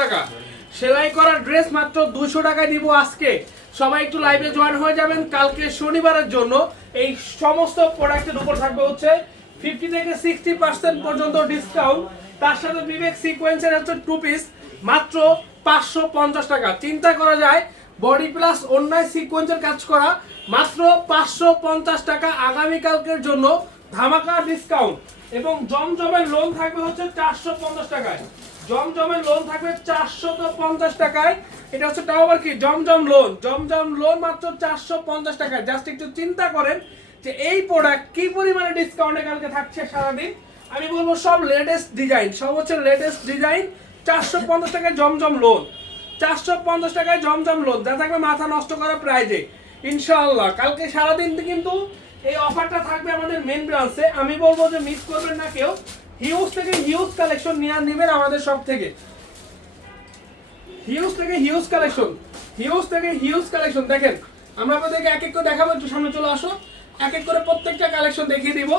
টাকা। সেলাই করা ড্রেস মাত্র দুশো টাকায় দিব আজকে। সবাই একটু লাইভে জয়েন হয়ে যাবেন কালকে শনিবারের জন্য। এই সমস্ত প্রোডাক্টের উপর থাকবে হচ্ছে ফিফটি থেকে সিক্সটি পার্সেন্ট পর্যন্ত ডিসকাউন্ট তার সাথে বিবেক সিকোয়েন্সের হচ্ছে টু পিস মাত্র পাঁচশো পঞ্চাশ টাকা। চিন্তা করা যায় বডি প্লাস অন্যায় সিকোয়েন্সের কাজ করা, মাত্র পাঁচশো পঞ্চাশ টাকা আগামীকালকের জন্য ধামাকা ডিসকাউন্ট এবং জমজমের লোন থাকবে হচ্ছে চারশো পঞ্চাশ টাকায়। জমজমের লোন থাকবে চারশো পঞ্চাশ টাকায়। এটা হচ্ছে তাও আবার কি? জমজম লোন জমজম লোন মাত্র চারশো পঞ্চাশ টাকায়। জাস্ট একটু চিন্তা করেন যে এই প্রোডাক্ট কি পরিমাণে ডিসকাউন্টে কালকে থাকছে সারাদিন? আমি বলব সব লেটেস্ট ডিজাইন সব হচ্ছে লেটেস্ট ডিজাইন চারশো পঞ্চাশ টাকায় জমজম লোন চারশো পঞ্চাশ টাকায় জমজম লোন যা থাকবে মাথা নষ্ট করা প্রাইজে ইনশাআল্লাহ, কালকে সারাদিন কিন্তু এই অফারটা থাকবে আমাদের মেন ব্রাঞ্চে আমি বলব যে মিস করবেন না কেউ। হিউজ থেকে হিউজ কালেকশন নিয়ে নেবেন আমাদের সব থেকে। হিউজ থেকে হিউজ কালেকশন, হিউজ থেকে হিউজ কালেকশন। দেখেন, আমরা আপনাদেরকে এক এক করে দেখাবো, একটু সামনে চলে আসো। এক এক করে প্রত্যেকটা কালেকশন দেখিয়ে দিব।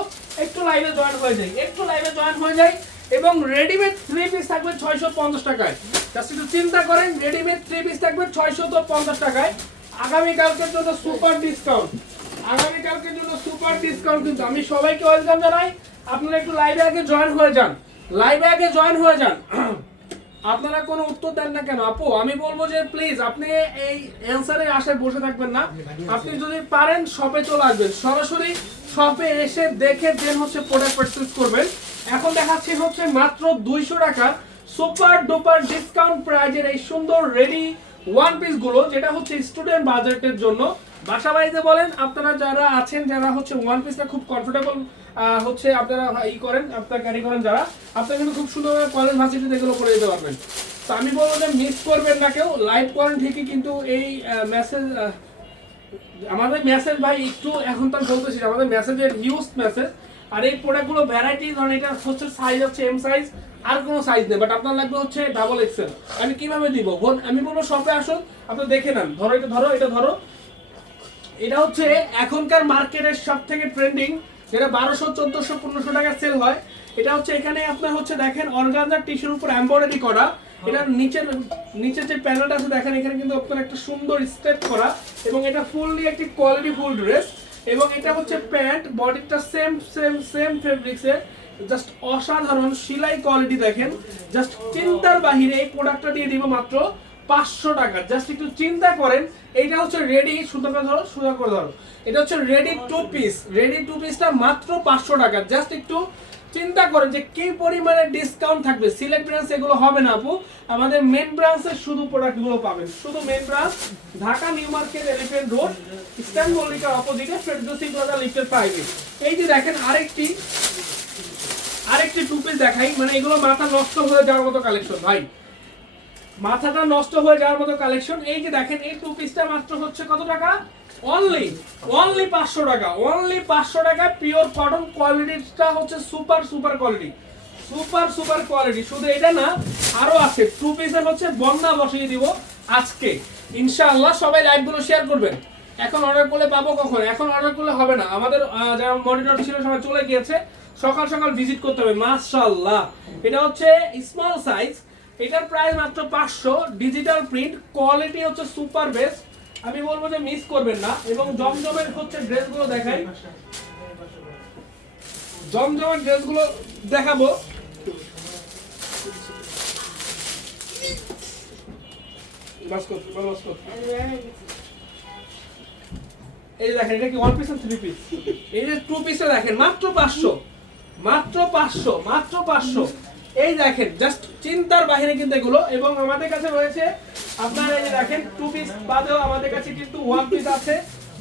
একটু লাইভে জয়েন হয়ে যাই, একটু লাইভে জয়েন হয়ে যাই এবং রেডিমেড থ্রি পিস থাকবে ছয়শো পঞ্চাশ টাকায়। জাস্ট একটু চিন্তা করেন রেডিমেড থ্রি পিস থাকবে ছয়শো তো পঞ্চাশ টাকায়। আগামীকালকের জন্য সুপার ডিসকাউন্ট আগামীকালকের জন্য সুপার ডিসকাউন্ট কিন্তু আমি সবাইকে ওয়েলকাম জানাই। আপনারা একটু লাইভে আগে জয়েন হয়ে যান। লাইভে আগে জয়েন হয়ে যান। আপনারা কোনো উত্তর দেন না কেন? আপু, আমি বলব যে প্লিজ আপনি এই অ্যান্সারে আশায় বসে থাকবেন না। আপনি যদি পারেন শপে চলে আসবেন। সরাসরি শপে এসে দেখে দেন হচ্ছে প্রোডাক্ট পারচেজ করবেন। এখন দেখাচ্ছি হচ্ছে মাত্র দুইশো টাকার সুপার ডুপার ডিসকাউন্ট প্রাইজের এই সুন্দর রেডি ওয়ান পিসগুলো, যেটা হচ্ছে স্টুডেন্ট বাজেটের জন্য। বাসা বাড়িতে বলেন, আপনারা যারা আছেন, যারা হচ্ছে ওয়ান পিসটা খুব কমফোর্টেবল হচ্ছে আপনারা ই করেন, আপনারা ক্যারি করেন যারা, আপনারা কিন্তু খুব সুন্দরভাবে কলেজ ভার্সিটিতে এগুলো করে দিতে পারবেন। তো আমি বলব যে মিস করবেন না কেউ লাইভ করেন ঠিকই, কিন্তু এই মেসেজ আমাদের মেসেজ ভাই একটু এখন তো বলতেছি আমাদের মেসেজের হিউজ মেসেজ আর এই প্রোডাক্টগুলো ভ্যারাইটি ধরেন এটা হচ্ছে সাইজ হচ্ছে এম সাইজ আর কোনো সাইজ নেই বাট আপনার লাগবে হচ্ছে ডাবল এক্সেল আমি কীভাবে দিব? আমি বলব শপে আসুন, আপনি দেখে নেন, ধরো এটা ধরো এটা ধরো। এটা হচ্ছে এখনকার মার্কেটের সব থেকে ট্রেন্ডিং যেটা বারোশো, চোদ্দশো, পনেরোশো টাকা সেল হয়। এটা হচ্ছে এখানে আপনার হচ্ছে দেখেন অর্গানজার টিস্যুর উপর এমব্রয়ডারি করা। এটা নিচের নিচের যে প্যানেলটা আছে দেখেন, এখানে কিন্তু আপনার একটা সুন্দর স্টেপ করা। এবং এটা ফুললি একটি কোয়ালিটি ফুল ড্রেস এবং এটা হচ্ছে প্যান্ট, বডিটা সেম সেম সেম ফেব্রিক্সের জাস্ট অসাধারণ, সিলাই কোয়ালিটি দেখেন। জাস্ট চিন্তার বাহিরে এই প্রোডাক্টটা দিয়ে দিব মাত্র। পাঁচশো টাকা। জাস্ট একটু চিন্তা করেন, এইটা হচ্ছে রেডি সুন্দর করে ধরো সুন্দর করে ধরো। এটা হচ্ছে ready two piece ready two পিসটা মাত্র পাঁচশো টাকা। জাস্ট একটু চিন্তা করেন যে কি পরিমাণে ডিসকাউন্ট থাকবে। সিলেক্ট ব্রাঞ্চ এগুলো হবে না, আপু। আমাদের মেন ব্রাঞ্চের শুধু প্রোডাক্টগুলো পাবেন। শুধু main branch Dhaka New Market Elephant Road, Eastern মল্লিকার অপোজিটে ফেরদৌসি প্লাজা লিফটের প্রাইভেট এই যে দেখেন আরেকটি আরেকটি টু পিস দেখাই। মানে এগুলো মাথা নষ্ট হয়ে যাওয়ার মতো কালেকশন ভাই। মাথাটা নষ্ট হয়ে যাওয়ার মতো কালেকশন এই যে দেখেন, এই টু পিসটা মাত্র হচ্ছে কত টাকা? অনলি অনলি পাঁচশো টাকা। অনলি পাঁচশো টাকা পিওর কটন কোয়ালিটিটা হচ্ছে super super quality super super quality শুধু এটা না, আরও আছে। টু পিসের হচ্ছে বন্যা বসিয়ে দিব আজকে। ইনশাআল্লাহ সবাই লাইভগুলো শেয়ার করবেন। এখন অর্ডার করলে পাবো কখন? এখন অর্ডার করলে হবে না। আমাদের যারা মনিটর ছিল সবাই চলে গিয়েছে। সকাল সকাল ভিজিট করতে হবে, মাশাআল্লাহ। এটা হচ্ছে স্মল সাইজ এটার প্রাইস মাত্র পাঁচশো ডিজিটাল প্রিন্ট কোয়ালিটি হচ্ছে সুপার বেস্ট আমি বলব যে মিস করবেন না, এবং জমজমের হচ্ছে ড্রেসগুলো দেখাই। জমজমের ড্রেসগুলো দেখাবো। এই দেখেন, এটা কি ওয়ান পিস থ্রি পিস এই যে টু পিসে দেখেন, মাত্র পাঁচশো মাত্র পাঁচশো মাত্র পাঁচশো। এই দেখেন জাস্ট চিন্তার বাইরে কিন্তু এগুলো। এবং আমাদের কাছে রয়েছে, আপনারা এই দেখেন টু পিস বাদেও আমাদের কাছে কিন্তু ওয়ান পিস আছে,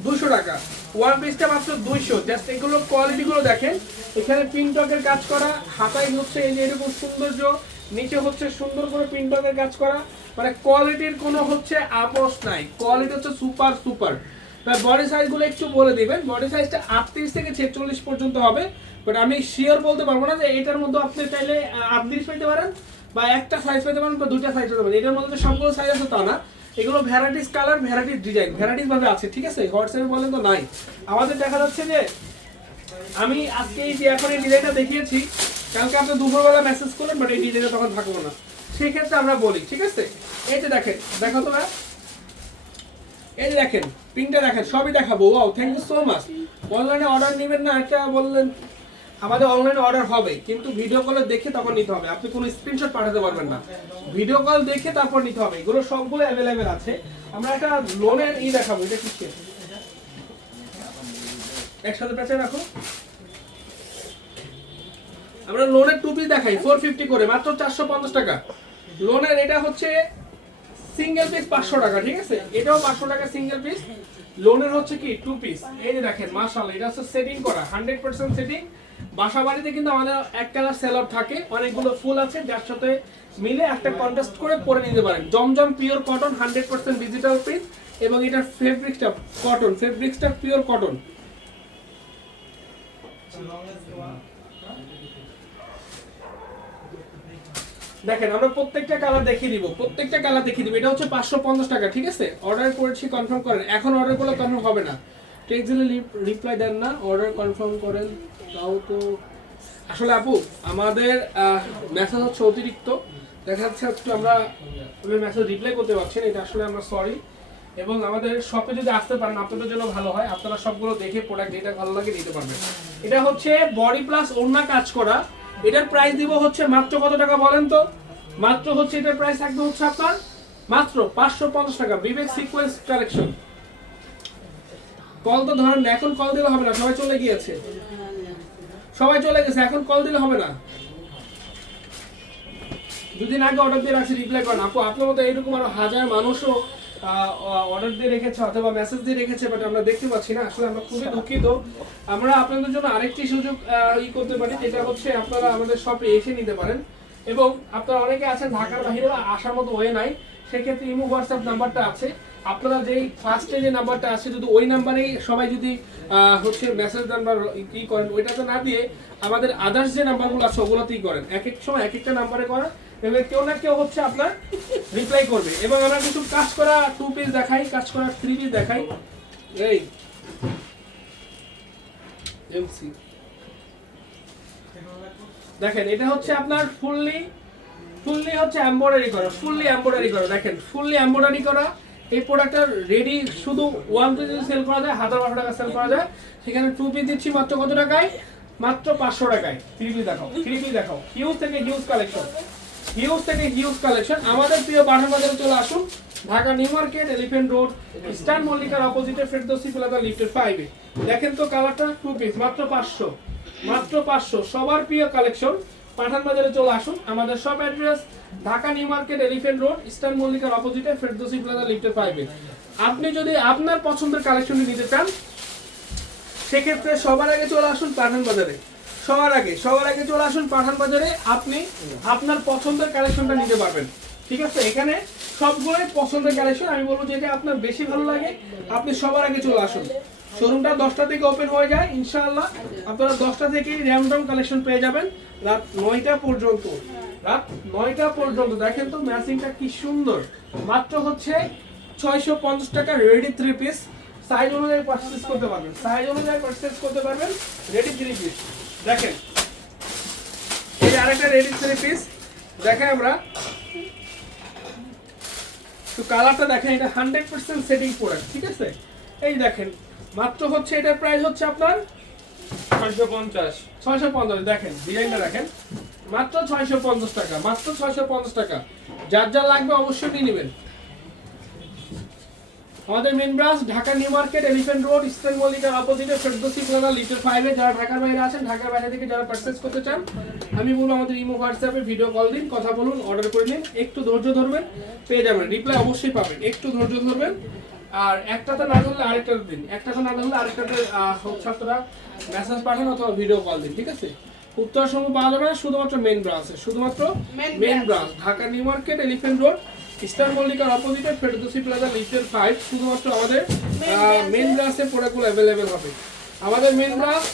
দুশো টাকা। ওয়ান পিসটা মাত্র দুইশো। জাস্ট এগুলো কোয়ালিটি গুলো দেখেন। এখানে পিনটকের কাজ করা, হাতায় হচ্ছে এই যে এরকম সৌন্দর্য, নিচে হচ্ছে সুন্দর করে পিনটকের কাজ করা। মানে কোয়ালিটির কোনো হচ্ছে আপোষ নাই। কোয়ালিটি হচ্ছে সুপার সুপার বডি সাইজগুলো একটু বলে দিবেন। বডি সাইজটা আটত্রিশ থেকে ছেচল্লিশ পর্যন্ত হবে। বাট আমি শিওর বলতে পারব না যে এটার মধ্যে আপনি চাইলে আটত্রিশ পেতে পারেন বা একটা সাইজ পেতে পারেন বা দুইটা সাইজ পেতে পারেন। এটার মধ্যে সবগুলো সাইজ আছে তা না। এগুলো varieties colour varieties design varieties ভাবে আছে, ঠিক আছে? হোয়াটসঅ্যাপে বলেন তো নাই। আমাদের দেখা যাচ্ছে যে আমি আজকে এই যে এখন এই ডিজাইনটা দেখিয়েছি, কালকে আপনি দুপুরবেলা মেসেজ করলেন বাট এই ডিজাইনটা তখন থাকব না। সেই ক্ষেত্রে আমরা বলি, ঠিক আছে? এই যে দেখেন, দেখো তোমরা এই দেখেন প্রিন্টটা দেখেন, সবই দেখাবো। Wow thank you so much অনলাইনে অর্ডার নেবেন না এটা বললেন, আমাদের অনলাইনে অর্ডার হবে, কিন্তু ভিডিও কলে দেখে তখন নিতে হবে। আপনি কোনো স্ক্রিনশট পাঠাতে পারবেন না। ভিডিও কল দেখে তারপর নিতে হবে। এগুলো সবগুলো অ্যাভেলেবেল আছে। আমরা একটা লোনের ই দেখাবো, এটা কি একসাথে পেঁচে রাখো। আমরা লোনের টুপি দেখাই ফোর ফিফটি করে, মাত্র চারশো পঞ্চাশ টাকা। লোনের এটা হচ্ছে সিঙ্গেল পিস পাঁচশো টাকা, ঠিক আছে? এটাও পাঁচশো টাকা সিঙ্গেল পিস লোনের হচ্ছে কি টু পিস এই যে দেখেন, মাশাআল্লাহ, এটা হচ্ছে সেটিং করা হান্ড্রেড পার্সেন্ট সেটিং বাসা বাড়িতে কিন্তু আমাদের এক কালার সেলর থাকে, অনেকগুলো ফুল আছে, যার সাথে মিলে একটা কন্টেস্ট করে পরে নিতে পারেন। Zamzam pure cotton hundred percent digital print এবং এটার ফেব্রিক্সটা কটন ফেব্রিক্সটা পিওর কটন দেখেন, আমরা প্রত্যেকটা কালার দেখিয়ে দিব, প্রত্যেকটা কালার দেখিয়ে দিব। এটা হচ্ছে পাঁচশো পঞ্চাশ টাকা, ঠিক আছে? অর্ডার করেছি কনফার্ম করেন। এখন অর্ডার করলে কনফার্ম হবে না। টেক্সিলে রিপ্লাই দেন না অর্ডার কনফার্ম করেন। তাও তো আসলে আপু, আমাদের মেসেজ হচ্ছে অতিরিক্ত। দেখা যাচ্ছে একটু আমরা মেসেজ রিপ্লাই করতে পারছি না, এটা আসলে আমরা সরি এবং আমাদের শপে যদি আসতে পারেন, আপনাদের জন্য ভালো হয়। আপনারা সবগুলো দেখে প্রোডাক্ট যেটা ভালো লাগে নিতে পারবেন। এটা হচ্ছে বডি প্লাস ওড়না কাজ করা। এটার প্রাইস দিব হচ্ছে মাত্র কত টাকা বলেন তো? মাত্র হচ্ছে এটার প্রাইস থাকবে হচ্ছে আপনার মাত্র পাঁচশো পঞ্চাশ টাকা। বিবেক সিকোয়েন্স কালেকশন কল তো ধরেন এখন কল দিলে হবে না, সবাই চলে গিয়েছে। সবাই চলে গেছে, এখন কল দিলে হবে না। দুদিন আগে অর্ডার দিয়ে রাখছি রিপ্লাই করেন। আপু, আপনার মতো এইরকম আরও হাজার মানুষও অর্ডার দিয়ে রেখেছে অথবা মেসেজ দিয়ে রেখেছে বাট আমরা দেখতে পাচ্ছি না। আসলে আমরা খুবই দুঃখিত। আমরা আপনাদের জন্য আরেকটি সুযোগ ই করতে পারি, যেটা হচ্ছে আপনারা আমাদের শপে এসে নিতে পারেন। এবং আপনারা অনেকে আছেন, ঢাকার বাইরে আসার মতো হয়ে নাই। সেক্ষেত্রে ইমো হোয়াটসঅ্যাপ নাম্বারটা আছে। আপনারা যেই ফার্স্টে যে নাম্বারটা আছে যদি ওই নাম্বারেই সবাই যদি হচ্ছে মেসেজ দেন বা কি করেন, ওইটাতে না দিয়ে আমাদের আদার্স যে নাম্বারগুলো আছে, ওগুলোতেই করেন। এক এক সময় এক একটা নাম্বারে করেন এবং কেউ না কেউ হচ্ছে আপনার রিপ্লাই করবে। এবং আমরা কিছু কাজ করা টু পিস দেখাই, কাজ করা থ্রি পিস দেখাই। এই এমসি দেখেন, এটা হচ্ছে আপনার ফুললি ফুললি হচ্ছে এমব্রয়ডারি করা ফুললি এমব্রয়ডারি করা, দেখেন ফুললি এমব্রয়ডারি করা। এই প্রোডাক্টটা রেডি শুধু ওয়ান পিস সেল করা যায়, হাজার বারোশো টাকা সেল করা যায়। সেখানে টু পিস দিচ্ছি মাত্র কত টাকায়? মাত্র পাঁচশো টাকায়। থ্রি পিস দেখাও থ্রি পিস দেখাও। হিউজ থেকে হিউজ কালেকশন হিউজ থেকে হিউজ কালেকশন আমাদের প্রিয় পাঠান বাজারে চলে আসুন। Dhaka New Market Elephant Road Eastern মল্লিকার অপোজিটে ফেরদৌসি প্লাজা লিফটেড ফাইভে দেখেন তো কালারটা টু পিস মাত্র পাঁচশো। মাত্র পাঁচশো। সবার প্রিয় কালেকশন পাঠান বাজারে চলে আসুন। আমাদের সব address Dhaka New Market Elephant Road, Eastern মল্লিকার অপোজিটে ফেরদোসি প্লাজা লিফটেড ফাইভে আপনি যদি আপনার পছন্দের কালেকশনটি নিতে চান, সেক্ষেত্রে সবার আগে চলে আসুন পাঠান বাজারে সবার আগে সবার আগে চলে আসুন পাঠান বাজারে আপনি আপনার পছন্দের কালেকশনটা নিতে পারবেন। ঠিক আছে? এখানে সবগুলোই পছন্দের কালেকশন আমি বলব যেটা আপনার বেশি ভালো লাগে, আপনি সবার আগে চলে আসুন। শোরুমটা দশটা থেকে ওপেন হয়ে যায় ইনশাআল্লাহ। আপনারা দশটা থেকেই র্যান্ডম কালেকশন পেয়ে যাবেন রাত নয়টা পর্যন্ত। রাত নয়টা পর্যন্ত। দেখেন তো ম্যাচিংটা কি সুন্দর। মাত্র হচ্ছে ছয়শো পঞ্চাশ টাকা রেডি থ্রি পিস সাইজ অনুযায়ী পারচেজ করতে পারবেন। সাইজ অনুযায়ী পারচেজ করতে পারবেন রেডি থ্রি পিস দেখেন এই আরেকটা রেডি থ্রি পিস দেখেন আমরা। তো কালারটা দেখেন এটা হান্ড্রেড পার্সেন্ট সেটিং প্রোডাক্ট ঠিক আছে? এই দেখেন মাত্র হচ্ছে এটার প্রাইস হচ্ছে আপনার ছয়শো পঞ্চাশ। ছয়শো পঞ্চাশ দেখেন ডিজাইনটা দেখেন মাত্র ছয়শো পঞ্চাশ টাকা মাত্র ছয়শো পঞ্চাশ টাকা। যার যার লাগবে অবশ্যই নিয়ে নেবেন। আমাদের main branch Dhaka New Market Elephant Road Eastern মল্লিকার অপোজিটে ফেরদৌসি প্লাজা লিটার ফাইভে যারা ঢাকার বাইরে আছেন ঢাকার বাইরে থেকে যারা পারচেস করতে চান আমি বলব আমাদের ইমো হোয়াটসঅ্যাপে ভিডিও কল দিন কথা বলুন অর্ডার করে নিন। একটু ধৈর্য ধরবেন পেয়ে যাবেন। রিপ্লাই অবশ্যই পাবেন। একটু ধৈর্য ধরবেন আর একটাতে না ধরলে আরেকটাতে দিন। একটাতে না ধরলে আরেকটাতে আপনারা মেসেজ পাঠান অথবা ভিডিও কল দিন ঠিক আছে? উত্তর সময় পাওয়া যাবে না শুধুমাত্র মেন ব্রাঞ্চে শুধুমাত্র main branch Dhaka New Market Elephant Road Eastern মল্লিকার অপোজিটে ফেরদৌসি প্লাজা লিফটের ফাইভ শুধুমাত্র আমাদের। মেন ব্রাঞ্চে প্রোডাক্টগুলো অ্যাভেলেবেল হবে। আমাদের main branch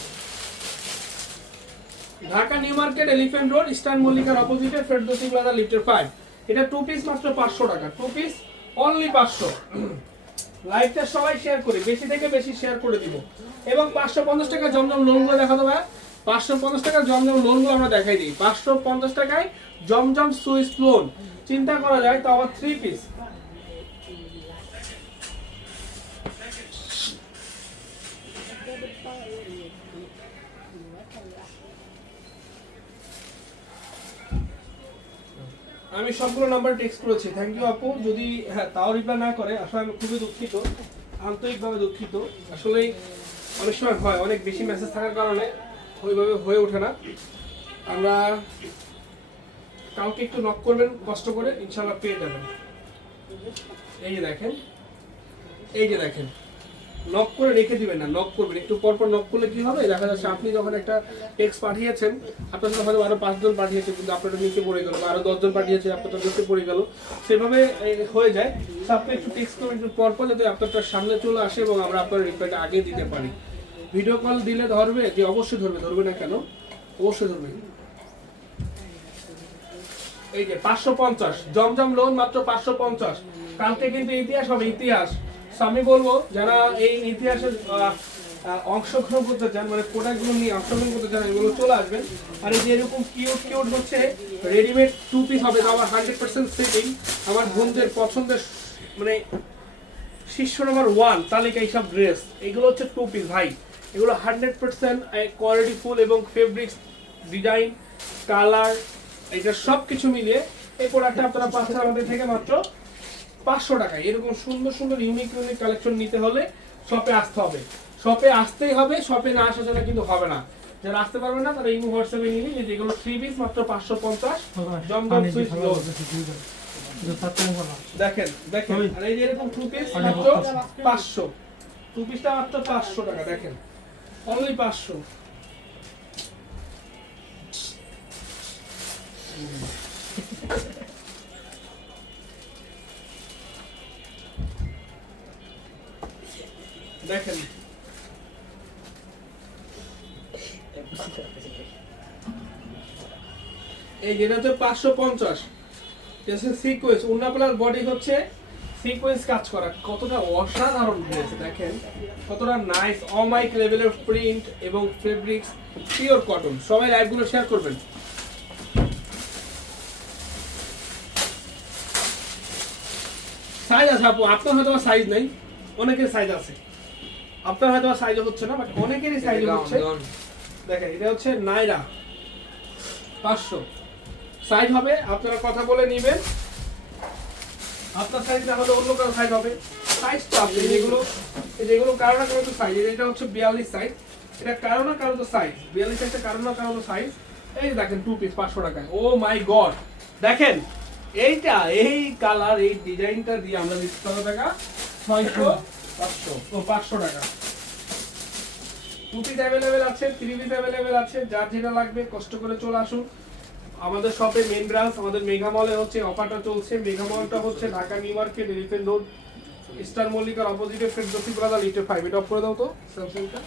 Dhaka New Market Elephant Road Eastern মল্লিকার অপোজিটে ফেরদৌসি প্লাজা লিফটের ফাইভ এটা টু পিস মাত্র পাঁচশো টাকা টু পিস অনলি পাঁচশো। লাইভটা সবাই শেয়ার করি, বেশি থেকে বেশি শেয়ার করে দিব। এবং পাঁচশো পঞ্চাশ টাকা জমজম লোনগুলো দেখা দেবো পাঁচশো পঞ্চাশ টাকা জমজম লোনগুলো আমরা দেখাই দিই। পাঁচশো পঞ্চাশ টাকায় জমজম সুইস লোন চিন্তা করা যায়, তো আবার থ্রি পিস আমি সবগুলো নাম্বার টেক্সট করেছি। থ্যাংক ইউ আপু। যদি হ্যাঁ তাও রিপ্লাই না করে, আসলে আমি খুবই দুঃখিত, আন্তরিকভাবে দুঃখিত। আসলে অনেক সময় হয়, অনেক বেশি মেসেজ থাকার কারণে ওইভাবে হয়ে ওঠে না। আমরা কাউকে একটু নক করবেন, কষ্ট করে ইনশাল্লাহ পেয়ে যাবেন। এই যে দেখেন, এই যে দেখেন। নক করে রেখে দিবেন না নক করবেন। একটু পর পর নক করলে কি হবে? দেখা যাচ্ছে আপনি যখন একটা টেক্সট পাঠিয়েছেন, আপনার সাথে হয়তো আরও পাঁচজন পাঠিয়েছে, কিন্তু আপনারটা নিচে পড়ে গেল আরও দশজন পাঠিয়েছে আপনারটা নিচে পড়ে গেল। সেভাবে হয়ে যায়। আপনি একটু টেক্সট করবেন একটু পর পর যাতে আপনারটা সামনে চলে আসে এবং আমরা আপনার রিপ্লাইটা আগে দিতে পারি। ভিডিও কল দিলে ধরবে, যে অবশ্যই ধরবে ধরবে না কেন? অবশ্যই ধরবে। এই যে, পাঁচশো পঞ্চাশ, জমজম লোন মাত্র পাঁচশো পঞ্চাশ। কালকে কিন্তু ইতিহাস হবে, ইতিহাস। আমি বলব, যারা এই ইতিহাসের অংশগ্রহণ করতে চান মানে প্রোডাক্টগুলো নিয়ে অংশগ্রহণ করতে চান, এগুলো চলে আসবেন। আর এই যে এরকম কিউট কিউট হচ্ছে রেডিমেড টু পিস হবে, তো আমার হান্ড্রেড পার্সেন্ট সেটিং আমার বোনদের পছন্দের মানে শীর্ষ নম্বর ওয়ান তালিকা এইসব ড্রেস এগুলো হচ্ছে টু পিস ভাই, এগুলো হান্ড্রেড পার্সেন্ট কোয়ালিটি ফুল এবং ফেব্রিক্স ডিজাইন কালার এটা সব কিছু মিলিয়ে এই প্রোডাক্টটা আপনারা পাচ্ছেন আমাদের থেকে মাত্র পাঁচশো টাকায় এরকম সুন্দর সুন্দর ইউনিক ইউনিক কালেকশন নিতে হলে শপে আসতে হবে। শপে আসতেই হবে শপে না আসা ছাড়া কিন্তু হবে না। যারা আসতে পারবে না তারা ইমো হোয়াটসঅ্যাপে নিবি যে যেগুলো থ্রি পিস মাত্র পাঁচশো পঞ্চাশ জমজম সুইচ দেখেন দেখেন আর এই যে এরকম টু পিস মাত্র পাঁচশো। টু পিসটা মাত্র পাঁচশো টাকা দেখেন। অনলি পাঁচশো। দেখেন। এই যেটা হচ্ছে পাঁচশো পঞ্চাশ। সিকোয়েন্স উন্নাপলার বডি হচ্ছে সিকোয়েন্স কাজ করা। কতটা অসাধারণ হয়েছে, দেখেন। কতটা নাইস অমাইক লেভেলের প্রিন্ট এবং ফেব্রিক্স পিওর কটন সবাই লাইভগুলো শেয়ার করবেন। সাইজ আছে আপু। আপনার হয়তো সাইজ নেই। অনেকের সাইজ আছে। আপনার হয়তো সাইজ হচ্ছে না বাট অনেকেরই সাইজ হচ্ছে। দেখেন এটা হচ্ছে নাইরা। পাঁচশো। সাইজ হবে আপনারা কথা বলে নেবেন। আপনার সাইজ না হলে অন্য কারও সাইজ হবে। সাইজ তো আপনি যেগুলো এই যেগুলো কারও না কারও তো সাইজ এটা হচ্ছে বিয়াল্লিশ সাইজ এটা কারও না কারও তো সাইজ বিয়াল্লিশ সাইজটা কারও না কারও তো সাইজ এই দেখেন টু পিস পাঁচশো টাকায়। ও মাই গড দেখেন এইটা এই কালার এই ডিজাইনটা দিয়ে আমরা দিচ্ছি। কত টাকা? ছয়শো পাঁচশো। ও, পাঁচশো টাকা। টু পিস অ্যাভেলেবেল আছে থ্রি পিস অ্যাভেলেবেল আছে, যার যেটা লাগবে, কষ্ট করে চলে আসুন। আমাদের শপে মেন ব্রাঞ্চ আমাদের মেঘা মলে হচ্ছে অফারটা চলছে। মেঘা মলটা হচ্ছে Dhaka new market elephant road star মল্লিকার অপোজিটে ফেরদৌসি প্লাজা লিটে ফাইভ এটা অফ করে দাও তো স্যামসাংটা